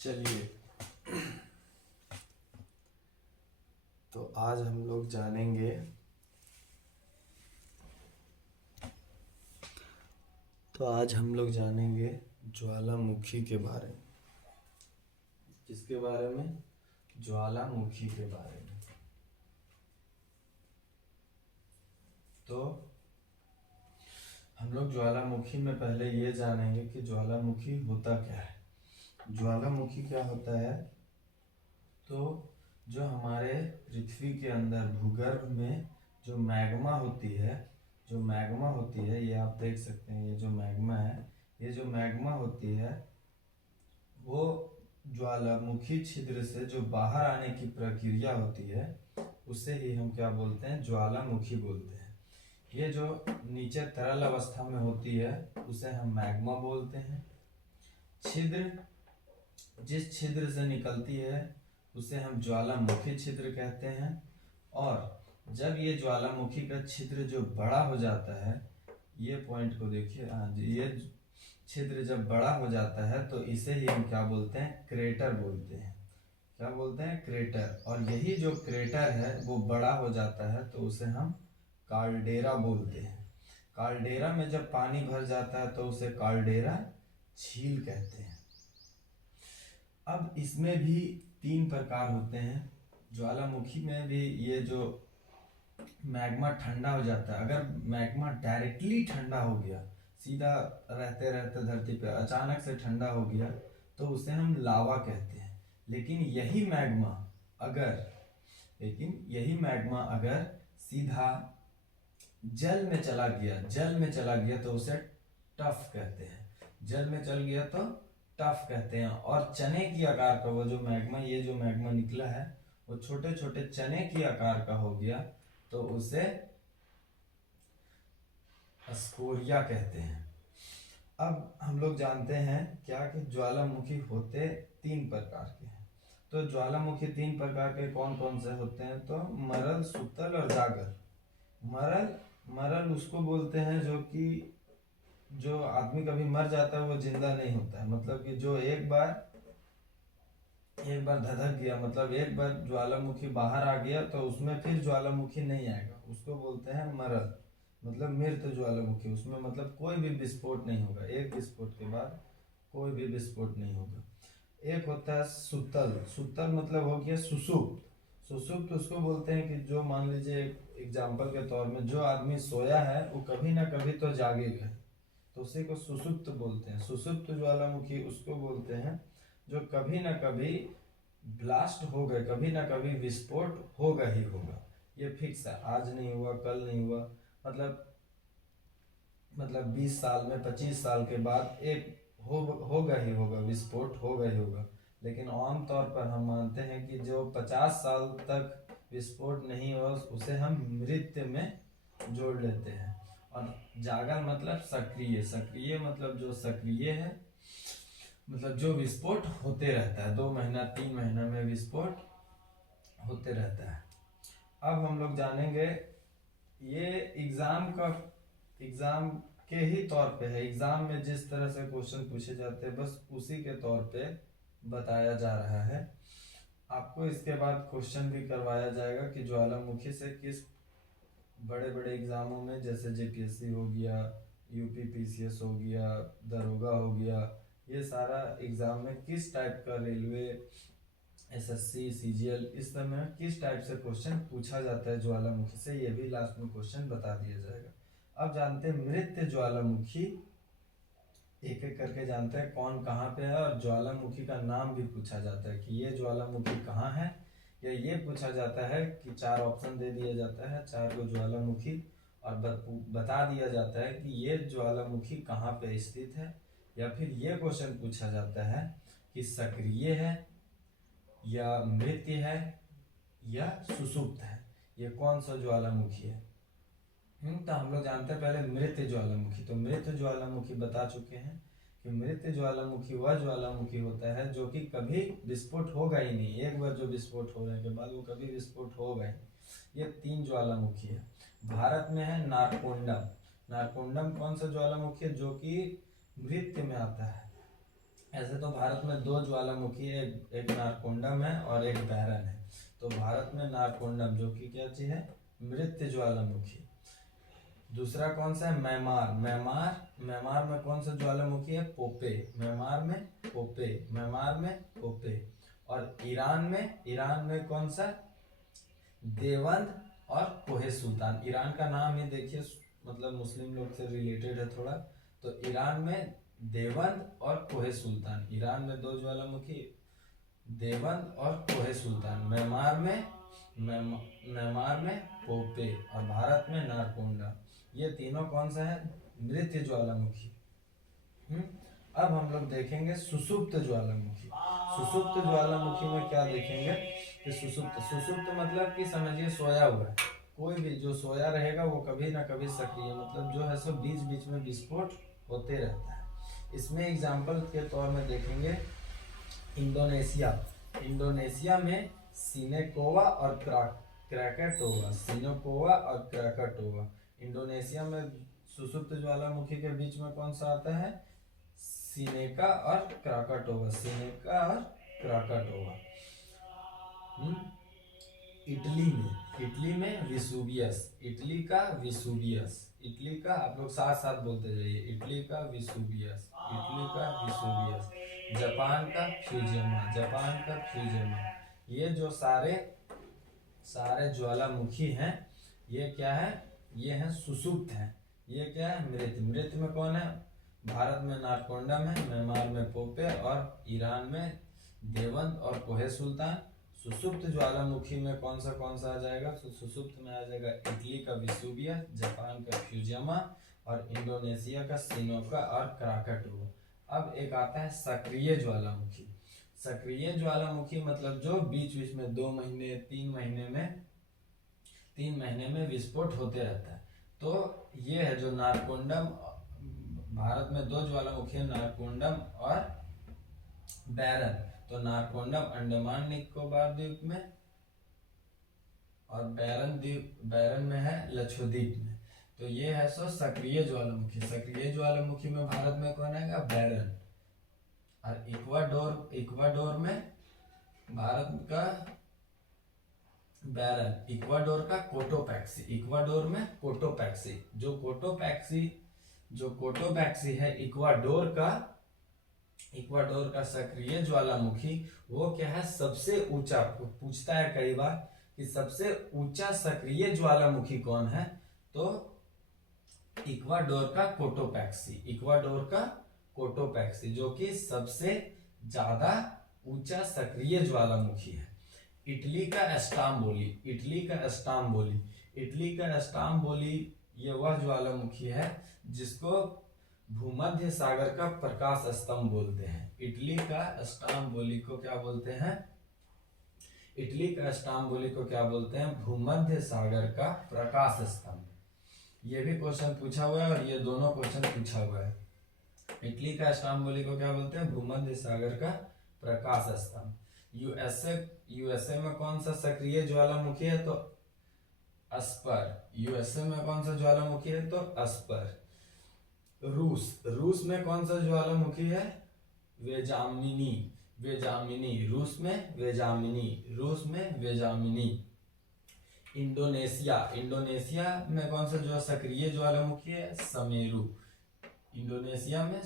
चलिए, तो आज हम लोग जानेंगे ज्वालामुखी के बारे में। किसके बारे में? ज्वालामुखी के बारे में। तो हम लोग ज्वालामुखी में पहले ये जानेंगे कि ज्वालामुखी होता क्या है। ज्वालामुखी क्या होता है? तो जो हमारे पृथ्वी के अंदर भूगर्भ में जो मैग्मा होती है, ये आप देख सकते हैं। ये जो मैग्मा होती है वो ज्वालामुखी छिद्र से जो बाहर आने की प्रक्रिया होती है उसे ही हम क्या बोलते हैं? ज्वालामुखी बोलते हैं। ये जो नीचे तरल अवस्था में होती है उसे हम मैग्मा बोलते हैं। छिद्र, जिस छिद्र से निकलती है उसे हम ज्वालामुखी छिद्र कहते हैं। और जब ये ज्वालामुखी का छिद्र जो बड़ा हो जाता है, ये पॉइंट को देखिए, हाँ जी, ये छिद्र जब बड़ा हो जाता है तो इसे ही हम क्या बोलते हैं? क्रेटर बोलते हैं। क्या बोलते हैं? क्रेटर। और यही जो क्रेटर है वो बड़ा हो जाता है तो उसे हम काल्डेरा बोलते हैं। काल्डेरा में जब पानी भर जाता है तो उसे काल्डेरा झील कहते हैं। अब इसमें भी 3 प्रकार होते हैं। ज्वालामुखी में भी ये जो मैग्मा ठंडा हो जाता है, अगर मैग्मा डायरेक्टली ठंडा हो गया, सीधा रहते रहते धरती पे अचानक से ठंडा हो गया तो उसे हम लावा कहते हैं। लेकिन यही मैग्मा अगर सीधा जल में चला गया तो उसे टफ कहते हैं। जल में चल गया तो टफ कहते हैं। और चने की आकार का वो जो मैग्मा, ये जो मैग्मा निकला है वो छोटे छोटे चने की आकार का हो गया तो उसे स्कोरिया कहते हैं। अब हम लोग जानते हैं क्या कि ज्वालामुखी होते 3 प्रकार के हैं। तो ज्वालामुखी 3 प्रकार के कौन कौन से होते हैं? तो मरल, सुतल और जागर। मरल उसको बोलते हैं जो आदमी कभी मर जाता है वो जिंदा नहीं होता है। मतलब कि जो एक बार धधक गया, मतलब एक बार ज्वालामुखी बाहर आ गया तो उसमें फिर ज्वालामुखी नहीं आएगा, उसको बोलते हैं मरल, मतलब मृत ज्वालामुखी। उसमें मतलब कोई भी विस्फोट नहीं होगा, एक विस्फोट के बाद कोई भी विस्फोट नहीं होगा। एक होता है सुतल मतलब हो गया सुसुप्त उसको बोलते हैं कि जो, मान लीजिए एग्जाम्पल के तौर में, जो आदमी सोया है वो कभी ना कभी तो जागेगा, तो उसी को सुसुप्त बोलते हैं। सुसुप्त ज्वालामुखी उसको बोलते हैं जो कभी ना कभी ब्लास्ट हो गए, कभी ना कभी विस्फोट होगा ही होगा। ये फिक्स है, आज नहीं हुआ कल नहीं हुआ, मतलब 20 साल में 25 साल के बाद एक होगा ही होगा, विस्फोट होगा ही होगा। लेकिन आम तौर पर हम मानते हैं कि जो 50 साल तक विस्फोट नहीं हो उसे हम मृत में जोड़ लेते हैं। और जागल मतलब सक्रिय मतलब जो सक्रिय है, मतलब जो विस्फोट होते रहता है, 2 महीना 3 महीना में विस्फोट होते रहता है। अब हम लोग जानेंगे, ये एग्जाम के ही तौर पे है। एग्जाम में जिस तरह से क्वेश्चन पूछे जाते हैं बस उसी के तौर पे बताया जा रहा है। आपको इसके बाद क्वेश्चन भी करवाया जाएगा कि ज्वालामुखी से किस बड़े बड़े एग्जामों में, जैसे जेपीएससी हो गया, यूपीपीसीएस हो गया, दरोगा हो गया, ये सारा एग्जाम में किस टाइप का, रेलवे, एसएससी, सीजीएल, इस तरह में किस टाइप से क्वेश्चन पूछा जाता है ज्वालामुखी से, ये भी लास्ट में क्वेश्चन बता दिया जाएगा। अब जानते हैं मृत ज्वालामुखी, एक एक करके जानते हैं कौन कहाँ पे है। और ज्वालामुखी का नाम भी पूछा जाता है कि ये ज्वालामुखी कहाँ है, या ये पूछा जाता है कि 4 ऑप्शन दे दिया जाता है, 4 को ज्वालामुखी, और बता दिया जाता है कि ये ज्वालामुखी कहाँ पे स्थित है। या फिर ये क्वेश्चन पूछा जाता है कि सक्रिय है या मृत है या सुसुप्त है, ये कौन सा ज्वालामुखी है। तो हम लोग जानते हैं पहले मृत ज्वालामुखी। तो मृत ज्वालामुखी बता चुके हैं कि मृत ज्वालामुखी वह ज्वालामुखी होता है जो कि कभी विस्फोट होगा ही नहीं, एक बार जो विस्फोट होने के बाद वो कभी विस्फोट होगा ही। ये 3 ज्वालामुखी है। भारत में है नारकोंडम। नारकोंडम कौन सा ज्वालामुखी है? जो कि मृत में आता है। ऐसे तो भारत में दो ज्वालामुखी है, एक नारकोंडम है और एक बैरन है। तो भारत में नारकोंडम जो कि क्या चीज है, मृत ज्वालामुखी। दूसरा कौन सा है, मैमार। मैमार में कौन सा ज्वालामुखी है, पोपे। मैमार में पोपे, मैमार में पोपे। और ईरान में कौन सा, देवंद और कोहे सुल्तान। ईरान का नाम ही देखिए, मतलब मुस्लिम लोग से रिलेटेड है थोड़ा। तो ईरान में देवंद और कोहे सुल्तान। ईरान में दो ज्वालामुखी, देवंद और कोहे सुल्तान। म्यांमार में पोपे और भारत में नारकोंडा। ये तीनों कौन सा है, मृत ज्वालामुखी। अब हम लोग देखेंगे सुषुप्त ज्वालामुखी। सुषुप्त ज्वालामुखी में क्या देखेंगे कि सुषुप्त मतलब कि समझिए सोया हुआ है। कोई भी जो सोया रहेगा वो कभी ना कभी सक्रिय, मतलब जो है सो बीच बीच में विस्फोट होते रहता है। इसमें एग्जाम्पल के तौर में देखेंगे इंडोनेशिया में सिनेकोवा और क्रैकाटोवा। इंडोनेशिया में सुषुप्त ज्वालामुखी के बीच में कौन सा आता है, सिनेका और क्राकाटोवा। इटली में विसुवियस। इटली का आप लोग साथ साथ बोलते जाइए, इटली का विसुवियस। जापान का फ्यूजेमा। ये जो सारे ज्वालामुखी हैं, ये क्या है, ये हैं सुषुप्त हैं। ये क्या है, मृत में कौन है, भारत में नारकोंडम है, म्यांमार में पोपे और ईरान में देवंत और कोहे सुल्तान। सुषुप्त ज्वालामुखी में कौन सा आ जाएगा, तो सुषुप्त में आ जाएगा इटली का विसुवियस, जापान का फ्यूजियामा और इंडोनेशिया का सिनोका और क्राकाटोवा। अब एक आता है सक्रिय ज्वालामुखी। सक्रिय ज्वालामुखी मतलब जो बीच बीच में 2 महीने 3 महीने में विस्फोट होते रहता है। तो ये है जो नारकोंडम, भारत में दो ज्वालामुखी है, नारकोंडम और बैरन। तो नारकोंडम अंडमान निकोबार द्वीप में और बैरन में है लक्षद्वीप में। तो ये है सो सक्रिय ज्वालामुखी में भारत में कौन आएगा, बैरन। और इक्वाडोर में भारत का बैरन। इक्वाडोर का कोटोपैक्सी। इक्वाडोर में कोटोपैक्सी। जो कोटोपैक्सी है इक्वाडोर का सक्रिय ज्वालामुखी, वो क्या है, सबसे ऊंचा। पूछता है कई बार कि सबसे ऊंचा सक्रिय ज्वालामुखी कौन है, तो इक्वाडोर का कोटोपैक्सी जो कि सबसे ज्यादा ऊंचा सक्रिय ज्वालामुखी है। इटली का एस्टाम्बोली ये वह ज्वालामुखी है जिसको भूमध्य सागर का प्रकाश स्तंभ बोलते हैं। इटली का एस्टाम्बोली को क्या बोलते हैं, भूमध्य सागर का प्रकाश स्तंभ। ये भी क्वेश्चन पूछा हुआ है और ये दोनों क्वेश्चन पूछा हुआ है। इटली का एस्टाम्बोली को क्या बोलते हैं, भूमध्य सागर का प्रकाश स्तंभ। यूएसए में कौन सा सक्रिय ज्वालामुखी है, तो अस्पर। यूएसए में कौन सा ज्वालामुखी है, तो अस्पर। रूस में कौन सा ज्वालामुखी है, वेजामिनी। रूस में वेजामिनी। इंडोनेशिया में कौन सा जो सक्रिय ज्वालामुखी है, समेरु। इंडोनेशिया में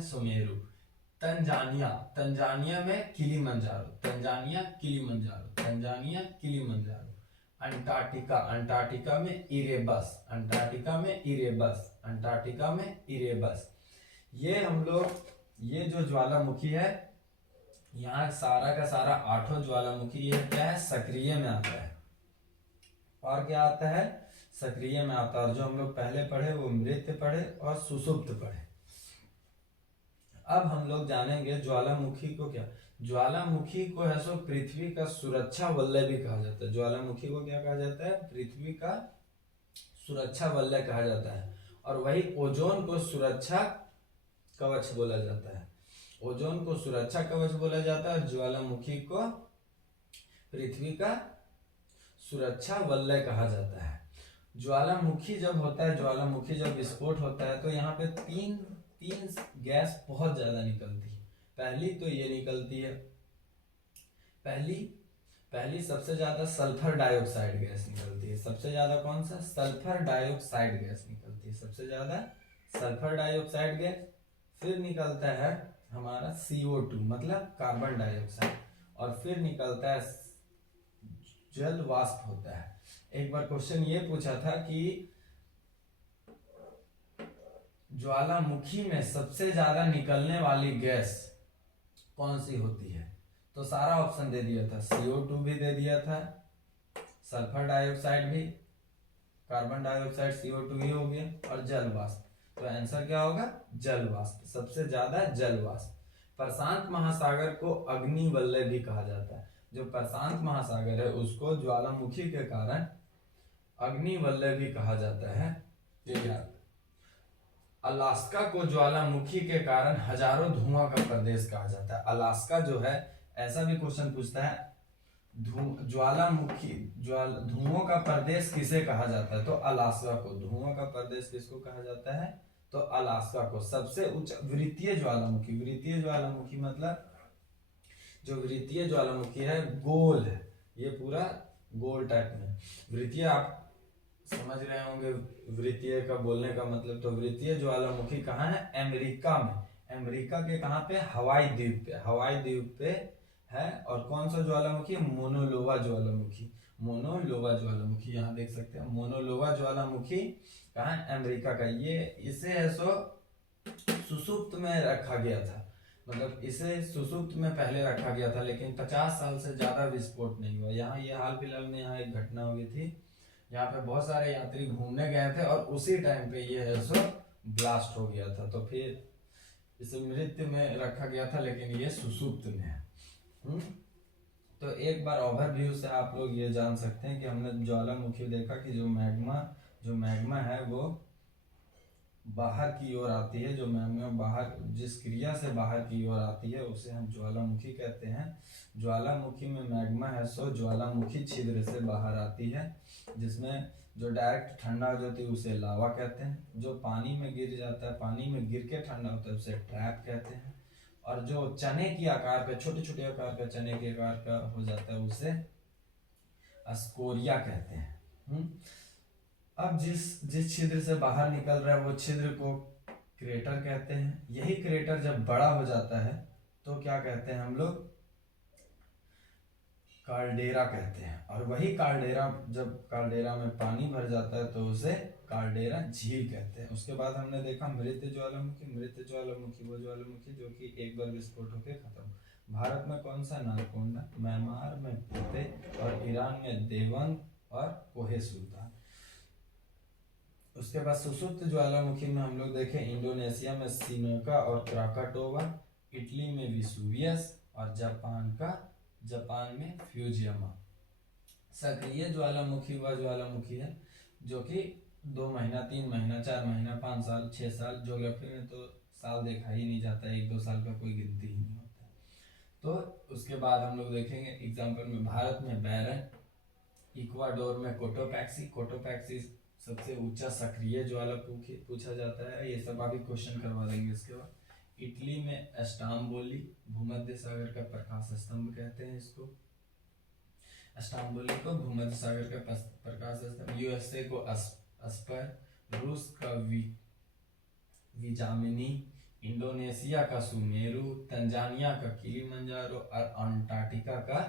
सुमेरु। तंजानिया में किलिमंजारो। अंटार्कटिका में इरेबस। ये जो ज्वालामुखी है, यहाँ सारा का सारा 8 ज्वालामुखी, ये क्या है, सक्रिय में आता है। और क्या आता है, सक्रिय में आता है। और जो हम लोग पहले पढ़े वो मृत पढ़े और सुषुप्त पढ़े। अब हम लोग जानेंगे ज्वालामुखी को है सो पृथ्वी का सुरक्षा वलय भी कहा जाता है। ज्वालामुखी को क्या कहा जाता है, पृथ्वी का सुरक्षा वलय कहा जाता है। और वही ओजोन को सुरक्षा कवच बोला जाता है। और ज्वालामुखी को पृथ्वी का सुरक्षा वलय कहा जाता है। ज्वालामुखी जब विस्फोट होता है, तो यहाँ पे 3 तीन गैस बहुत ज्यादा निकलती है। पहली तो ये निकलती है, पहली सबसे ज्यादा सल्फर डाइऑक्साइड गैस निकलती है। सबसे ज्यादा कौन सा? सल्फर डाइऑक्साइड गैस निकलती है, सबसे ज्यादा सल्फर डाइऑक्साइड गैस। फिर निकलता है हमारा CO2 मतलब कार्बन डाइऑक्साइड, और फिर निकलता है जल वाष्प होता है। एक बार क्वेश्चन ये पूछा था कि ज्वालामुखी में सबसे ज्यादा निकलने वाली गैस कौन सी होती है, तो सारा ऑप्शन दे दिया था, CO2 भी दे दिया था, सल्फर डाइऑक्साइड भी, कार्बन डाइऑक्साइड CO2 ही हो गया, और जल वाष्प। तो आंसर क्या होगा? जल वाष्प, सबसे ज्यादा जल वाष्प। प्रशांत महासागर को अग्निवलय भी कहा जाता है। जो प्रशांत महासागर है उसको ज्वालामुखी के कारण अग्निवलय भी कहा जाता है। ये याद। अलास्का को ज्वालामुखी के कारण हजारों धुआं का प्रदेश कहा जाता है। अलास्का जो है, ऐसा भी क्वेश्चन पूछता है, ज्वालामुखी धुओं का प्रदेश किसे कहा जाता है, तो अलास्का को। धुओं का प्रदेश किसको कहा जाता है, तो अलास्का को। सबसे ऊंचा वृत्तीय ज्वालामुखी, वृत्तीय ज्वालामुखी मतलब जो वृत्तीय ज्वालामुखी है गोल है, ये पूरा गोल टाइप में। वृत्तीय आप समझ रहे होंगे, वृत्तीय का बोलने का मतलब। तो वृत्तीय ज्वालामुखी कहाँ है? अमेरिका में। अमेरिका के कहाँ पे? हवाई द्वीप पे, हवाई द्वीप पे है। और कौन सा ज्वालामुखी? मोनोलोवा ज्वालामुखी, मोनोलोवा ज्वालामुखी, यहाँ देख सकते हैं मोनोलोवा ज्वालामुखी कहाँ है? अमेरिका का। ये इसे ऐसो सुसुप्त में रखा गया था, मतलब इसे सुसुप्त में पहले रखा गया था, लेकिन 50 साल से ज्यादा विस्फोट नहीं हुआ। यहाँ ये हाल फिलहाल में यहाँ एक घटना हुई थी, यहाँ पे बहुत सारे यात्री घूमने गए थे और उसी टाइम पे ये है सो ब्लास्ट हो गया था। तो फिर इसे मृत्यु में रखा गया था, लेकिन ये सुसुप्त में है। तो एक बार ओवरव्यू से आप लोग ये जान सकते हैं कि हमने ज्वालामुखी देखा कि जो मैग्मा है वो बाहर की ओर आती है। जो मैग्मा बाहर, जिस क्रिया से बाहर की ओर आती है उसे हम ज्वालामुखी कहते हैं। ज्वालामुखी में मैग्मा है सो ज्वालामुखी छिद्र से बाहर आती है, जिसमें जो डायरेक्ट ठंडा हो जाती है उसे लावा कहते हैं। जो पानी में गिर जाता है, पानी में गिर के ठंडा होता है, उसे ट्रैप कहते हैं। और जो चने की आकार का, छोटे छोटे आकार का, चने के आकार का हो जाता है उसे अस्कोरिया कहते हैं। अब जिस छिद्र से बाहर निकल रहा है वो छिद्र को क्रेटर कहते हैं। यही क्रेटर जब बड़ा हो जाता है तो क्या कहते हैं हम लोग? कार्डेरा कहते हैं। और वही कार्डेरा, जब कार्डेरा में पानी भर जाता है तो उसे कार्डेरा झील कहते हैं। उसके बाद हमने देखा मृत ज्वालामुखी। मृत ज्वालामुखी वो ज्वालामुखी जो कि एक बार विस्फोट होकर खत्म। भारत में कौन सा? नालकोंडा, म्यांमार में पोते, और ईरान में देवंग और कोहे सुल्तान। उसके बाद सुसुप्त ज्वालामुखी में हम लोग देखें, इंडोनेशिया में सिनोका और क्राकाटोवा, इटली में विसुवियस, और जापान में फ्यूजियामा। सक्रिय ज्वालामुखी वह ज्वालामुखी है जो कि 2 महीना, 3 महीना, 4 महीना, 5 साल, 6 साल, ज्योग्राफी में तो साल देखा ही नहीं जाता, 1-2 साल का कोई गिनती ही नहीं होता। तो उसके बाद हम लोग देखेंगे एग्जाम्पल में, भारत में बैरन, इक्वाडोर में कोटोपैक्सी। कोटोपैक्सी सबसे ऊंचा सक्रिय ज्वालामुखी पूछा जाता है। ये सब अभी क्वेश्चन करवा देंगे इसके बाद। इटली में अस्टाम्बोली, भूमध्य सागर का प्रकाश स्तंभ कहते हैं इसको, अस्टाम्बोली को भूमध्य सागर का प्रकाश स्तंभ। USA को अस्पर, रूस का विजामिनी, इंडोनेशिया का सुमेरु, तंजानिया का किलिमंजारो, और अंटार्कटिका का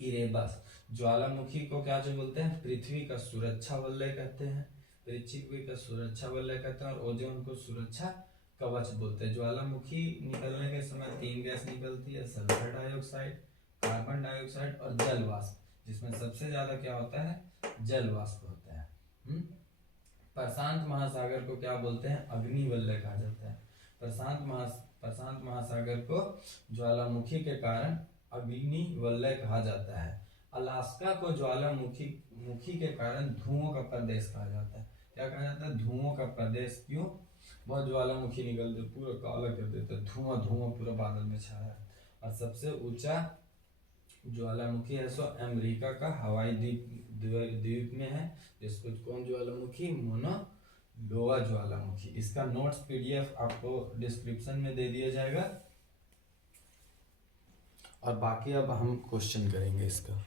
इरेबस। ज्वालामुखी को क्या जो बोलते हैं? पृथ्वी का सुरक्षा वलय कहते हैं, पृथ्वी का सुरक्षा वलय कहते हैं, और ओजोन को सुरक्षा कवच बोलते हैं। ज्वालामुखी निकलने के समय 3 गैस निकलती है, सल्फर डाइऑक्साइड, कार्बन डाइऑक्साइड और जल वाष्प, जिसमें सबसे ज्यादा क्या होता है? जल वाष्प होता है। प्रशांत महासागर को क्या बोलते हैं? अग्निवलय कहा जाता है। प्रशांत महासागर को ज्वालामुखी के कारण अग्निवलय कहा जाता है। अलास्का को ज्वालामुखी के कारण धुओं का प्रदेश कहा जाता है। क्या कहा जाता है? धुओं का प्रदेश। क्यों? बहुत ज्वालामुखी निकलते, पूरा काला कर देता है, धुआं पूरा बादल में छाया है। और सबसे ऊंचा ज्वालामुखी है सो अमेरिका का हवाई द्वीप में है, जिसको कौन ज्वालामुखी? लोवा ज्वालामुखी। इसका नोट्स पीडीएफ आपको डिस्क्रिप्शन में दे दिया जाएगा। और बाकी अब हम क्वेश्चन करेंगे इसका।